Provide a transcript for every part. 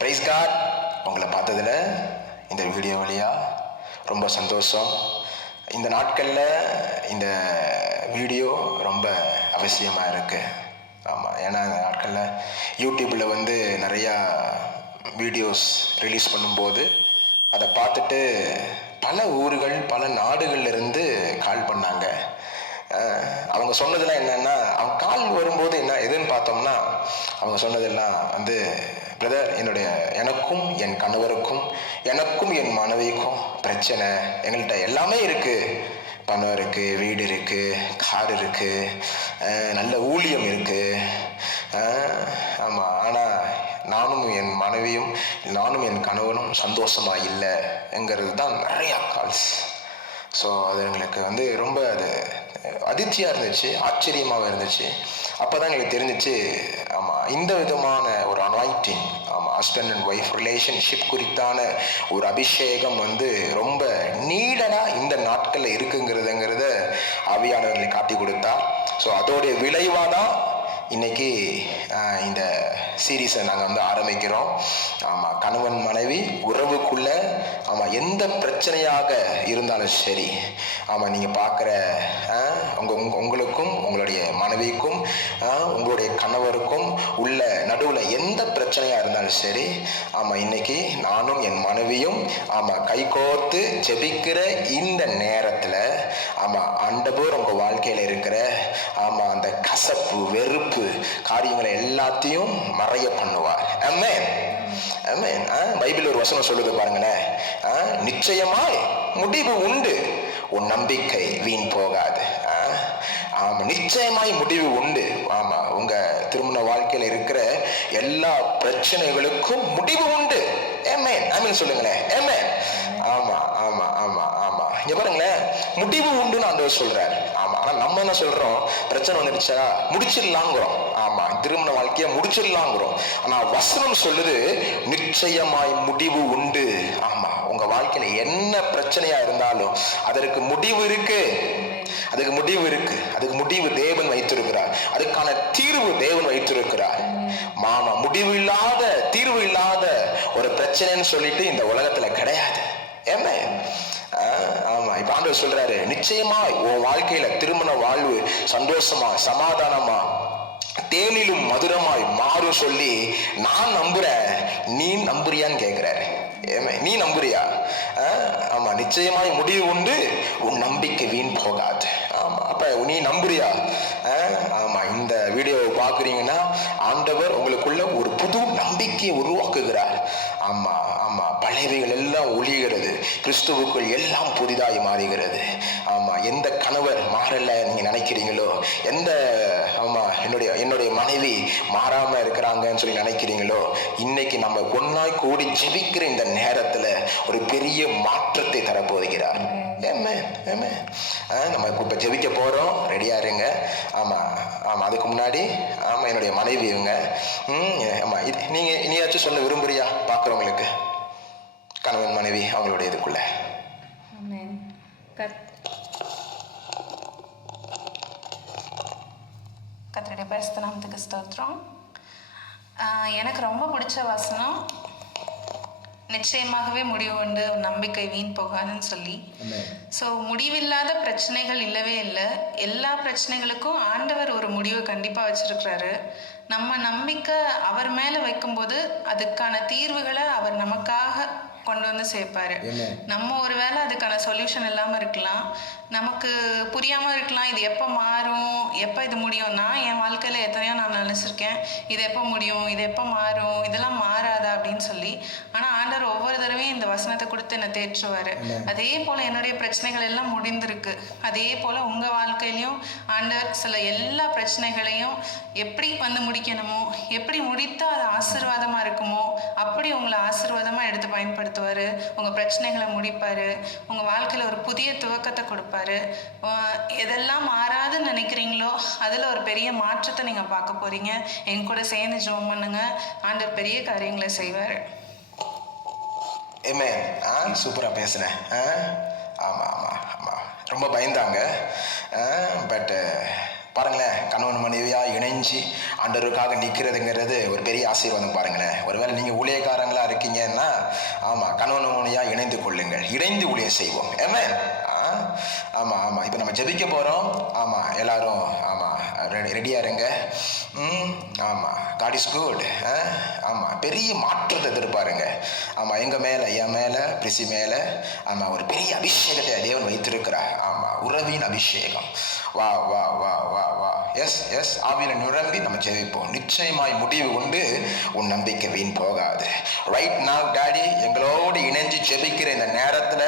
Price God. உங்களை பார்த்ததில் இந்த வீடியோ வழியா ரொம்ப சந்தோஷம். இந்த நாட்களில் இந்த வீடியோ ரொம்ப அவசியமாக இருக்குது. ஆமாம், ஏன்னா இந்த நாட்களில் யூடியூப்பில் நிறையா வீடியோஸ் ரிலீஸ் பண்ணும்போது அதை பார்த்துட்டு பல ஊர்கள் பல நாடுகள்லேருந்து கால் பண்ணாங்க. அவங்க சொன்னதெல்லாம் என்னன்னா, அவங்க கால் வரும்போது எதுன்னு பார்த்தோம்னா, அவங்க சொன்னதெல்லாம் பிரதர், எனக்கும் என் கணவருக்கும் எனக்கும் என் மனைவிக்கும் பிரச்சனை. எங்கள்கிட்ட எல்லாமே இருக்கு, பணம் இருக்கு, வீடு இருக்கு, கார் இருக்கு, நல்ல ஊழியம் இருக்கு. ஆமாம், ஆனால் நானும் என் மனைவியும் நானும் என் கணவனும் சந்தோஷமா இல்லைங்கிறது தான் நிறையா கால்ஸ். ஸோ அது எங்களுக்கு ரொம்ப அது அதிர்ச்சியாக இருந்துச்சு, ஆச்சரியமாக இருந்துச்சு. அப்போ தான் எங்களுக்கு தெரிஞ்சிச்சு, ஆமாம், இந்த விதமான ஒரு அனாயிண்டிங், ஆமாம், ஹஸ்பண்ட் அண்ட் ஒய்ஃப் ரிலேஷன்ஷிப் குறித்தான ஒரு அபிஷேகம் ரொம்ப நீடனாக இந்த நாட்களில் இருக்குங்கிறத ஆவியானவர்களை காட்டி கொடுத்தா. ஸோ அதோடைய விளைவாக தான் இன்னைக்கு இந்த சீரீஸை நாங்கள் ஆரம்பிக்கிறோம். ஆமாம், கணவன் மனைவி உறவுக்குள்ள, ஆமாம், எந்த பிரச்சனையாக இருந்தாலும் சரி, ஆமாம், நீங்கள் பார்க்குற உங்களுக்கும் உங்களுடைய மனைவிக்கும் உங்களுடைய கணவருக்கும் உள்ள நடுவில் எந்த பிரச்சனையாக இருந்தாலும் சரி, ஆமாம், இன்னைக்கு நானும் என் மனைவியும், ஆமாம், கைகோர்த்து ஜெபிக்கிற இந்த நேரத்தில், ஆமாம், ஆண்டவர் உங்கள் வாழ்க்கையில் இருக்கிற, ஆமாம், அந்த கசப்பு வெறுப்பு காரியங்களை எல்லாத்தையும் மறைய பண்ணுவார். ஆமென், ஆமென். பைபிள் ஒரு வசனம் சொல்லுது பாருங்களேன், நிச்சயமாய் முடிவு உண்டு, உன் நம்பிக்கை வீண் போகாது. ஆமா, நிச்சயமாய் முடிவு உண்டு. ஆமா, உங்க திருமண வாழ்க்கையில இருக்கிற எல்லா பிரச்சனைகளுக்கும் முடிவு உண்டு. ஆமென், ஆமென் சொல்லுங்களேன். ஆமென். ஆமா, ஆமா, ஆமா, ஆமா. இங்க பாருங்களேன், முடிவு உண்டுன்னு ஆண்டவர் சொல்றாரு. ஆமா, ஆனா நம்ம என்ன சொல்றோம், பிரச்சனை வந்துடுச்சா முடிச்சிடலாங்கிறோம். ஆமா, திருமண வாழ்க்கைய முடிச்சிடலாங்கிறோம். ஆனா வசனம் சொல்லுது நிச்சயமாய் முடிவு உண்டு. ஆமா, உங்க வாழ்க்கையில என்ன பிரச்சனையா இருந்தாலும் அதற்கு முடிவு இருக்கு, அதுக்கு முடிவு இருக்கு, அதுக்கு முடிவு தேவன் வைத்திருக்கிறார், அதுக்கான தீர்வு தேவன் வைத்திருக்கிறார். மாமா, முடிவு இல்லாத தீர்வு இல்லாத ஒரு பிரச்சனைன்னு சொல்லிட்டு இந்த உலகத்துல கிடையாது. ஏமே, ஆமா, இப்ப ஆண்டவர் சொல்றாரு, நிச்சயமா உன் வாழ்க்கையில திருமண வாழ்வு சந்தோஷமா சமாதானமா தேனிலும் மதுரமாய் மாறும் சொல்லி நான் நம்புறேன். நீ நம்புறியான்னு கேட்கிறாரு. நீ நம்புறியா? ஆமா, நிச்சயமாய் முடிவு உண்டு, உன் நம்பிக்கை வீண் போகாது. ஆமா, அப்ப நீ நம்புறியா? ஆமா, இந்த வீடியோவை பாக்குறீங்கன்னா ஆண்டவர் உங்களுக்குள்ள ஒரு புது நம்பிக்கையை உருவாக்குகிறார். ஆமா, ஆமா, பழையவைகள் எல்லாம் ஒழிகிறது, கிறிஸ்துவுக்குள் எல்லாம் புதிதாய் மாறுகிறது. ஆமா, எந்த கணவர் மாறல நீங்க நினைக்கிறீங்களோ, எந்த ஆமா என்னுடைய மனைவி மாறாம இருக்கிறாங்கன்னு சொல்லி நினைக்கிறீங்களோ, இன்னைக்கு நம்ம ஒன்னாய் கூடி ஜெபிக்கிற இந்த நேரத்துல ஒரு பெரிய மாற்றத்தை தரப்போகிறார். நம்ம இப்ப ஜெபிக்க போறோம், ரெடியா இருங்க. ஆமா, ஆமா, அதுக்கு முன்னாடி ஆமா, என்னுடைய மனைவி இவங்க. ஆமா, நீங்க இனியாச்சும் சொல்ல விரும்புறியா பாக்குறவங்களுக்கு, கணவன் மனைவி அவங்களுடைய இதுக்குள்ள? கர்த்தருடைய பரிசுத்த நாமத்துக்கு ஸ்தோத்திரம். எனக்கு ரொம்ப பிடிச்ச வசனம், நிச்சயமாகவே முடிவு உண்டு, நம்பிக்கை வீண் போகாதுன்னு சொல்லி. ஸோ முடிவில்லாத பிரச்சனைகள் இல்லவே இல்லை. எல்லா பிரச்சனைகளுக்கும் ஆண்டவர் ஒரு முடிவை கண்டிப்பாக வச்சிருக்கிறாரு. நம்ம நம்பிக்கை அவர் மேலே வைக்கும்போது அதுக்கான தீர்வுகளை அவர் நமக்காக கொண்டு வந்து சேர்ப்பாரு. நம்ம ஒரு வேளை அதுக்கான சொல்யூஷன் இல்லாமல் இருக்கலாம், நமக்கு புரியாமல் இருக்கலாம், இது எப்போ மாறும், எப்போ இது முடியும். நான் என் வாழ்க்கையில் எத்தனையோ நான் நினச்சிருக்கேன், இது எப்போ முடியும், இது எப்போ மாறும், இதெல்லாம் மாறாதா அப்படின்னு சொல்லி. ஆனால் ஆண்டவர் ஒவ்வொரு தடவையும் இந்த வசனத்தை கொடுத்து என்னை தேற்றுவார். அதே போல் என்னுடைய பிரச்சனைகள் எல்லாம் முடிந்திருக்கு. அதே போல் உங்கள் வாழ்க்கையிலையும் ஆண்டவர் சில எல்லா பிரச்சனைகளையும் எப்படி முடிக்கணுமோ, எப்படி முடித்தா அது ஆசீர்வாதமாக இருக்குமோ அப்படி உங்களை ஆசீர்வாதமாக எடுத்து பயன்படுத்துவார். உங்கள் பிரச்சனைகளை முடிப்பார், உங்கள் வாழ்க்கையில் ஒரு புதிய துவக்கத்தை கொடுப்பாரு. எதெல்லாம் மாறாதுன்னு நினைக்கிறீங்களோ அதில் ஒரு பெரிய மாற்றத்தை நீங்கள் பார்க்க போகிறீங்க. என் கூட சேர்ந்து ஜெபம் பண்ணுங்க, ஆண்டவர் பெரிய காரியங்களை செய்வார். சூப்பராக பேசுனேன். ஆமாம், ஆமாம், ஆமாம், ரொம்ப பயந்தாங்க. பட் பாருங்களேன், கணவன் மனைவியா இணைஞ்சு ஆண்டவருக்காக நிற்கிறதுங்கிறது ஒரு பெரிய ஆசீர்வாதம். பாருங்களேன், ஒருவேளை நீங்க ஊழியக்காரங்களா இருக்கீங்கன்னா, ஆமா, கணவன் மனைவியா இணைந்து கொள்ளுங்கள், இணைந்து ஊழியம் செய்வோம். ஆமென். ஆமா ஆமா, இப்ப நம்ம ஜெபிக்க போறோம். ஆமா, எல்லாரும் ஆமா ரெடியா இருங்க. ஆமா, காட் இஸ் குட். ஆமா, பெரிய மாற்றத்தை எதிர்பாருங்க. ஆமா, எங்க மேல, என் மேல, பிரிசி மேல, ஆமா, ஒரு பெரிய அபிஷேகத்தை தேவன் வைத்திருக்கிறார். ஆமா, உறவின் அபிஷேகம். வா வா வா வா வா. எஸ் எஸ், ஆவியில நிரம்பி நம்ம ஜெபிப்போம். நிச்சயமாய் முடிவு உண்டு, உன் நம்பிக்கை வீண் போகாது. ரைட் நவ் டாடி, எங்களோடு இணைஞ்சு ஜெபிக்கிற இந்த நேரத்துல,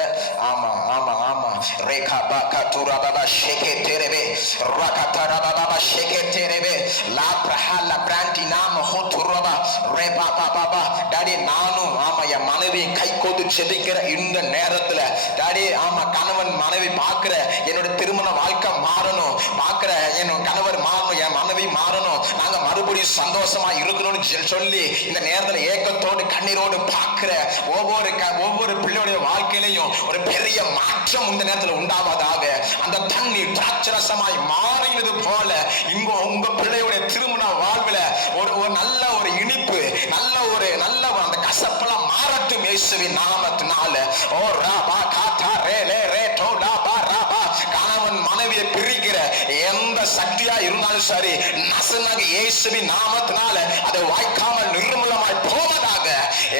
ஆமா ஆமா ஆமா, ரேகா பாகா துரா பாபா ஷேகே தேரவே ரகதரா பாபா ஷேகே தேரவே லா பிரஹால பிராண்டி நாம ஹோதுரபா ரே பாபா பாபா. டாடி, நானும் ஆமா என் மனைவி கை கோத்து ஜெபிக்கிற இந்த நேரத்துல டாடி, ஆமா, கணவன் மனைவி பார்க்கிற என்னோட திருமண வாழ்க்கை மாறணும், பார்க்கிற என் கணவர் மாறணும், என் மனைவி மாறணும், நாங்க மறுபடியும் சந்தோஷமா இருக்கணும்னு சொல்லி இந்த நேரத்துல ஏக்கத்தோடு கண்ணீரோடு பார்க்கிற ஒவ்வொரு பிள்ளையுடைய வாழ்க்கையிலையும் ஒரு பெரிய மாற்றம் இந்த நேரத்துல உண்டாவதாக. அந்த தண்ணீர் திராட்சரசமாய் மாறினது போல இங்க உங்க பிள்ளையுடைய திருமண வாழ்வுல ஒரு நல்ல ஒரு இனிப்பு, நல்ல அந்த கசப்பெல்லாம் மாறட்டும் இயேசுவின் நாமத்தினால. ஓ ராபா காதா ரே லே ரே டோ லாபா ராபா. கணவன் மனைவியை பிரிக்கிற எந்த சக்தியா இருந்தாலும் சரி, நசனாக இயேசுவின் நாமத்தினால அது வாய்க்காமல் நிர்மூலமாய் போவதாக.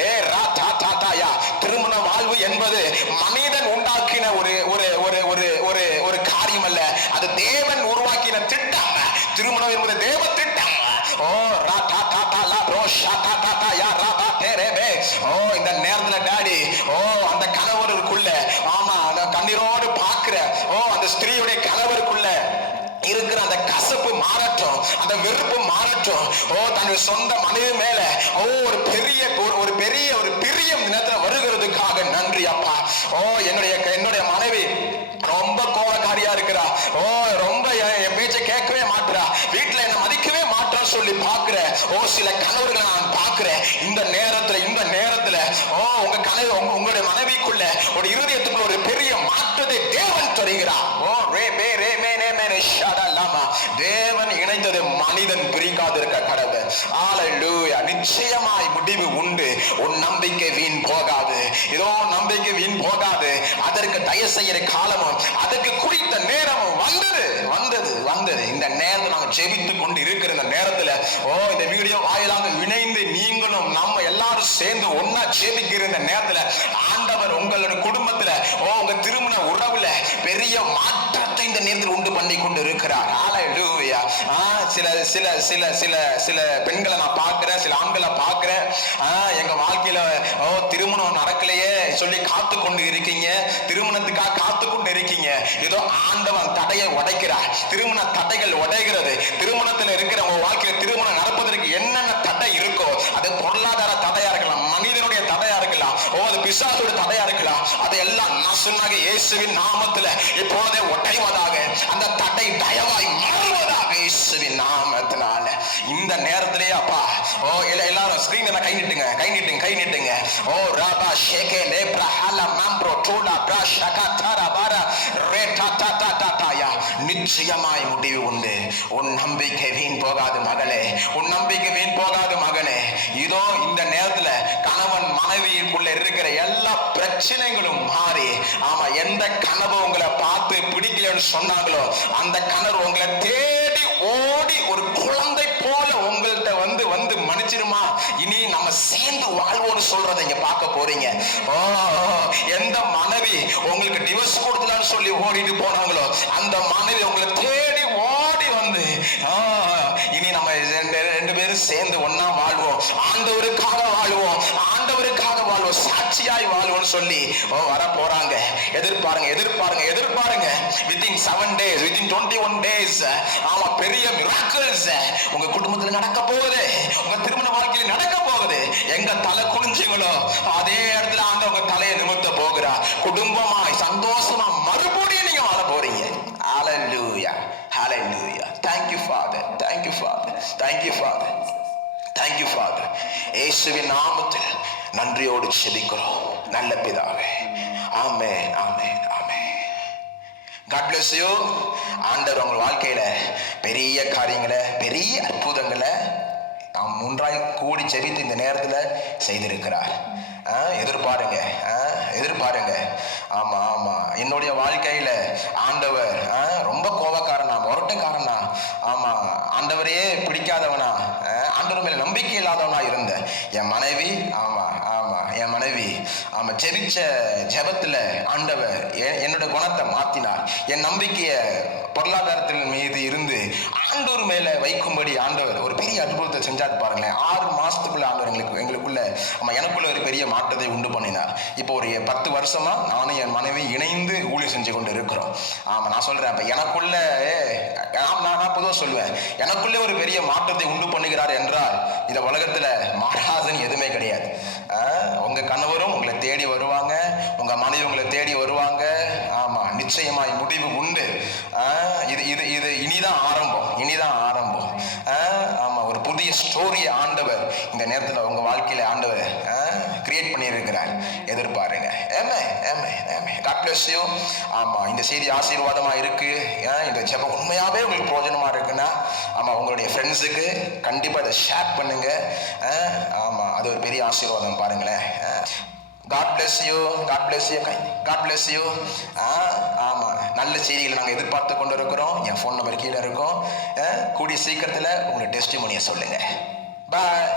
ஏ ரா தா தா தாயா. திருமண வாழ்வு என்பது மனிதன் உண்டாக்கின ஒரு ஒரு ஒரு ஒரு ஒரு ஒரு காரியம் அல்ல, அது தேவன் உருவாக்கின திட்டம். திருமணம் என்பது தேவ திட்டம். ஓ ரா தா தா தா லா ரோ ஷா தா தா தா யா ரா பா தேரே. ஓ இந்த நேரத்துல டாடி, ஓ அந்த கணவருக்குள்ள, ஆமா, அந்த கண்ணீரோடு பார்க்கிற அந்த ஸ்திரீயுடைய கணவருக்குள்ள இருக்கிற அந்த கசப்பு மாறட்டும், அந்த வெறுப்பு மாறட்டும். தன்னுடைய சொந்த மனைவி மேல ஒரு பெரிய பிரியம் நேரத்துல வருகிறதுக்காக நன்றி அப்பா. என்னுடைய மனைவி ரொம்ப கோபக்காரியா இருக்கிறா, ரொம்ப என் பேச்சை கேட்கவே மாட்டுறா, வீட்டுல என்ன மதிக்கவே மாட்டான்னு சொல்லி பாக்குற சில கணவர்களை நான் பாக்குறேன். இந்த நேரத்துல உங்க கனவு, உங்களுடைய மனைவிக்குள்ள ஒரு இருதயத்துக்குள்ள ஒரு பெரிய மாற்றத்தை தேவன் தருகிறார். தேவன் இணைந்தது மனிதன் பிரிக்காதிருக்க கடவுள். ஹல்லேலூயா. நிச்சயமாய் முடிவு உண்டு, உன் நம்பிக்கை வீண் போகாது. இதோ நம்பிக்கை வீண் போகாது. அதற்கு தயவு செய்யற காலமும் அதற்கு குறித்த நேரமும் வந்தது. இந்த நேரத்தில் நாங்கள் ஜெபித்துக் கொண்டு இருக்கிற இந்த நேரத்துல இந்த வீடியோ வாயிலாக இணைந்து நீங்களும் நம்ம எல்லாரும் சேர்ந்து ஒன்னா ஜெபிக்கிற இந்த நேரத்துல ஆண்டவர் உங்களோட குடும்பத்துல உங்க திருமண உறவுல பெரிய மாற்றத்தை இந்த நேரத்தில் உண்டு பண்ணி கொண்டு இருக்கிறார். ஹல்லேலூயா. சில சில சில சில சில பெண்களை நான் பார்க்கிறேன், சில ஆண்களை பார்க்கிறேன். எங்க வாழ்க்கையில திருமணம் நடக்கலையே சொல்லி காத்து கொண்டு இருக்கீங்க, திருமணத்துக்காக காத்து கொண்டு இருக்கீங்க. ஏதோ ஆண்டவன் தடையை உடைக்கிறார். திருமண தடைகள் உடைகிறது. திருமணத்துல இருக்கிற உங்க வாழ்க்கையில திருமணம் நடப்பதற்கு என்னென்ன தடை இருக்கோ, அது பொருளாதார தடையா இருக்கலாம், மனிதனுடைய தடையா இருக்கலாம், அது பிசாசோட தடையா இருக்கலாம், அதையெல்லாம் நசுனாக இயேசுவின் நாமத்துல இப்பொழுதே உடைவதாக, அந்த தடை தயவாய் மாறுவதாக இயேசுவின் நாமத்தினால. இந்த நேரத்திலேயே அப்பா எல்லாரும் ஸ்கிரீன்ல கை நீட்டுங்க. ஓ ராபா ஷேகே லேப்ரா ஹாலா மாம்ப்ரோ டோலா பிரா ஷகா தாரா பாரா ரே டா டா டா டா டாயா. நிச்சயமாய் முடிவு உண்டு. உன் நம்பிக்கை வீண் போகாது மகளே, உன் நம்பிக்கை வீண் போகாது மகனே. இதோ இந்த நேரத்துல கணவன் மனைவிக்குள்ள இருக்கிற எல்லா பிரச்சனைகளும் மாறி, ஆமா, எந்த கனவு உங்களை பார்த்து பிடிக்கலன்னு சொன்னாங்களோ அந்த கனவு உங்களை தேடி ஓடி ஒரு குழந்தை போல உங்கள்கிட்ட வந்து மன்னிச்சிருமா, இனி நம்ம சேர்ந்து வாழ்வோம்னு சொல்றதை இங்க பார்க்க போறீங்க. எந்த மனைவி உங்களுக்கு டிவோர்ஸ் கொடுத்துலான்னு சொல்லி ஓடிட்டு போனாங்களோ அந்த மனைவி உங்களை தேடி ஓடி வந்து இனி நம்ம ரெண்டு பேரும் சேர்ந்து ஒன்னா வாழ்வோம், ஆண்டவருக்காக வாழ்வோம், சாட்சியாய் வாழ்வோம்னு சொல்லி வர போறாங்க. எதிர்பாருங்க. within 7 days, within 21 days, ஆமா, பெரிய miracles உங்க குடும்பத்துல நடக்க போகுது, உங்க திருமண வாழ்க்கையில நடக்க போகுது. எங்க தலை குனிஞ்சுங்களோ அதே இடத்துல ஆண்டவங்க தலையை நிமிர்த்த போகிறா. குடும்பமாய் சந்தோஷமா மறுபடியும் நீங்க வாழ போறீங்க. ஹல்லேலூயா. Thank you Father. இயேசுவின் நாமத்தில் நன்றியோடு ஜெபிக்கிறோம் நல்ல பிதாவே. ஆமென். God bless you. ஆண்டவர் உங்கள் வாழ்க்கையில பெரிய காரியங்களை, பெரிய அற்புதங்களை நாம் ஒன்றாய் கூடி ஜெபித்து இந்த நேரத்துல செய்திருக்கிறார். எதிர்பாருங்க, எதிர்பாருங்க. ஆமா ஆமா, என்னுடைய வாழ்க்கையில ஆண்டவர் ரொம்ப கோபக்காரனா, முரட்டுக்காரனா, ஆமா, ஆண்டவரையே பிடிக்காதவனா, ஆண்டவர் மேல நம்பிக்கை இல்லாதவனா இருந்த என் மனைவி, ஆமா ஆமா, என் மனைவி ஆமா ஜெபிச்ச ஜெபத்துல ஆண்டவர் என்னோட குணத்தை மாத்தினார். என் நம்பிக்கைய பொருளாதாரத்தின் மீது இருந்து ஆண்டவர் மேல வைக்கும்படி ஆண்டவர் ஒரு பெரிய அற்புதத்தை செஞ்சார் பாருங்களேன். 6 மாசத்துக்குள்ள ஆண்டவர் எங்களுக்குள்ள எனக்குள்ள ஒரு பெரிய மாற்றத்தை உண்டு பண்ணினார். இப்போ ஒரு 10 வருஷமா நானும் என் மனைவி இணைந்து ஊழியம் செஞ்சு கொண்டு இருக்கிறோம். ஆமா, நான் சொல்றேன், அப்ப எனக்குள்ள நான் பொதுவாக சொல்லுவேன், எனக்குள்ளே ஒரு பெரிய மாற்றத்தை உண்டு பண்ணுகிறார் என்றால் இந்த உலகத்துல மாறாதுன்னு எதுவுமே கிடையாது. உங்க கணவரும் உங்களை தேடி வருவாங்க, உங்க மனைவி உங்களை தேடி வருவாங்க. ஆமா, நிச்சயமாய் முடிவு உண்டு. இது இது இது இனிதான் ஆரம்பம், இனிதான் ஆரம்பம். ஆமா, ஒரு புதிய ஸ்டோரி ஆண்டவர் இந்த நேரத்துல உங்க வாழ்க்கையில ஆண்டவர் கிரியேட் பண்ணியிருக்கிறார். எதிர்பாருங்க. God bless you. ஆமா, இந்த செய்தி ஆசீர்வாதமா இருக்கு. இந்த ஜெபம் உண்மையாவே உங்களுக்கு பிரயோஜனமா இருக்குன்னா ஆமா, உங்களுடைய ஃப்ரெண்ட்ஸுக்கு கண்டிப்பா இதை ஷேர் பண்ணுங்க. ஆமா, அது ஒரு பெரிய ஆசீர்வாதம் பாருங்களேன். God bless you. God bless you. God bless you. ஆமா, நல்ல செய்திகளை நாங்கள் எதிர்பார்த்து கொண்டு இருக்கிறோம். என் ஃபோன் நம்பர் கீழே இருக்கும். கூடிய சீக்கிரத்தில் உங்களுடைய டெஸ்டிமோனியை சொல்லுங்க. பாய்.